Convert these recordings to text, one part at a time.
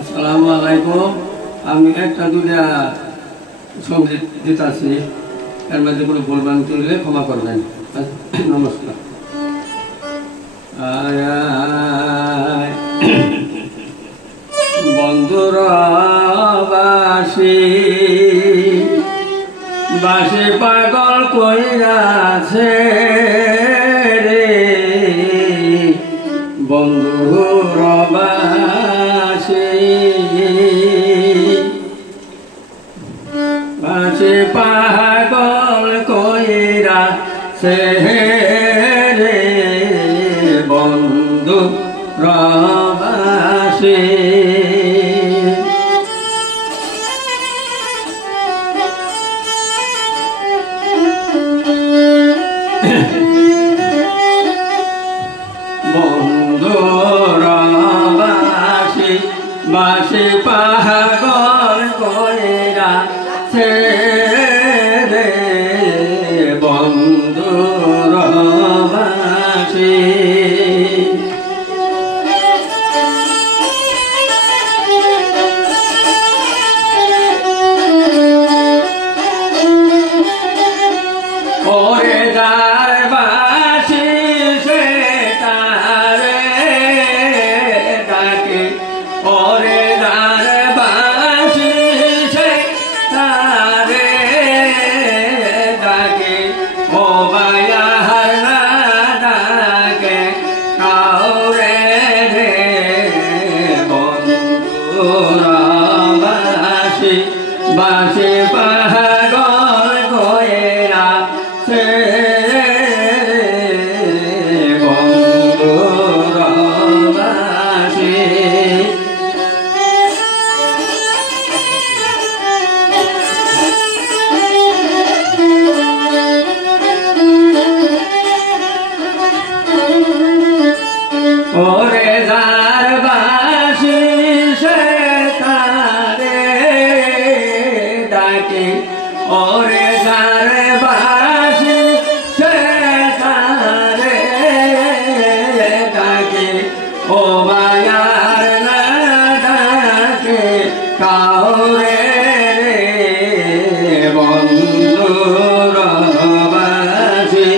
আসসালামু আলাইকুম। আমি একটা দুটা সঙ্গীত দিতেছি, এর মধ্যে কোনো ভুলভ্রান্তি হলে ক্ষমা করবেন। নমস্কার। বন্ধুরা বাসি বাসি পাগল কইরাছে রে, বন্ধুরা বাসি বাসি পাগল কইরাছে রে, বন্ধুরা বাসি বাসি পাগল কইরাছে রে, বন্ধুর বাসি ওরে যার বাসি সে তারে ডাকে, ওরে যার বাসি সে তারে ডাকে, ও বায়ার না ডাকে কাউরে রে, বন্ধুরা বাসি বাসি পাগল কইরাছে রে, বন্ধুরা বাসি ওরে যার বাসি সে তারে ডাকে, ওরে যার বাসি সে তারে ডাকে, ও বায়ার না ডাকে কাউরে রে, বন্ধুরা বাসি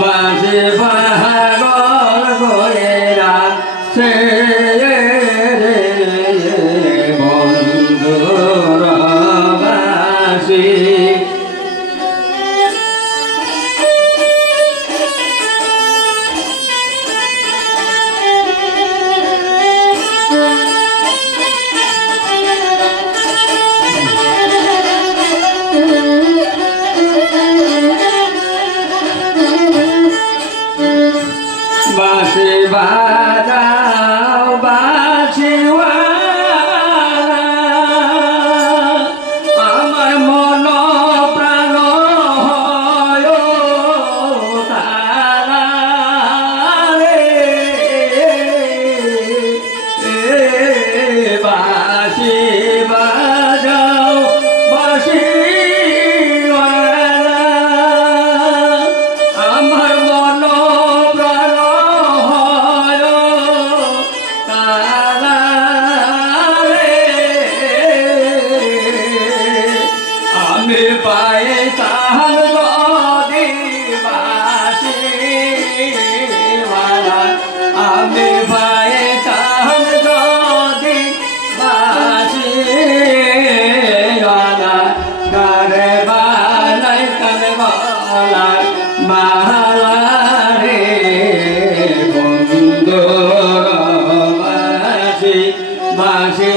বাসি পাগল কইরাছে রে, বন্ধুরা বাসি বাঁশি বাজাও বাঁশিওয়ালা, আমার মন প্রাণ হয় তারা রে, বাঁশি বাজাও বাঁশিওয়ালা, আমার মন আমি পায়ে তাহার যদি বাঁশিওয়ালা, আমি পায়ে তাহার যদি বাঁশিওয়ালা, কারে বালাই কারে বালাই মালা রে, বন্ধুরা বাসি বাসি